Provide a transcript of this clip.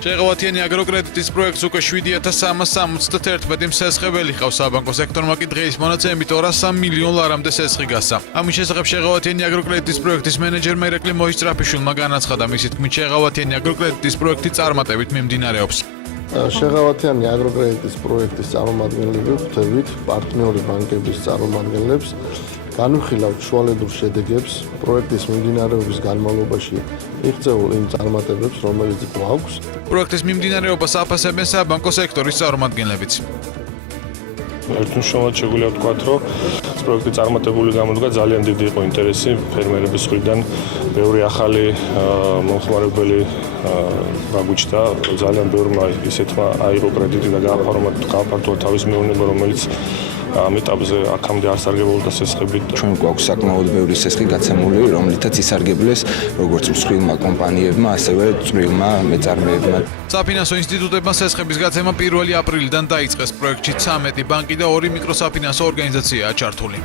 შეღავათიანი აგროკრედიტის პროექტს უკვე 7371 მსესხებელი ყავს საბანკო სექტორმა კი დღეის მონაცემებით 203 მილიონ ლარამდე სესხი გასცა. ამის შესახებ შეღავათიანი აგროკრედიტის პროექტის მენეჯერმა ირაკლი მოისწრაფიშვილმა განაცხადა, მისი თქმით შეღავათიანი აგროკრედიტის პროექტი წარმატებით მიმდინარეობს. შეღავათიანი აგროკრედიტის პროექტის წარმომადგენლები ხვდებით პარტნიორი ბანკების წარმომადგენლებს, განვიხილავთ შუალედურ შედეგებს პროექტის მიმდინარეობის განმავლობაში მიღწეულ იმ წარმატებებს, რომელიც გვაქვს. პროექტის მიმდინარეობას აფასებენ საბანკო სექტორის წარმომადგენლებიც. ერთნიშნულად შეგვიძლია ვთქვათ, რომ ეს პროექტი წარმატებული გამოდგა, ძალიან დიდი იყო ინტერესი ფერმერების მხრიდან, ბევრი ახალი მომხმარებელი გაგვიჩნდა, ძალიან ბევრმა ისეთმა აიღო კრედიტი და გააფართოვა თავის მეურნეობა, რომელიც ამ ეტაპზე აქამდე არ სარგებლობდა სესხებით. ჩვენ გვაქვს საკმაოდ ბევრი სესხი გაცემული, რომლითაც ისარგებლეს როგორც მსხვილმა კომპანიებმა, ასევე წვრილმა მეწარმეებმა. საფინანსო ინსტიტუტებმა სესხების გაცემა 1 აპრილიდან დაიწყეს. პროექტში 13 ბანკი და 2 მიკროსაფინანსო ორგანიზაციაა ჩართული.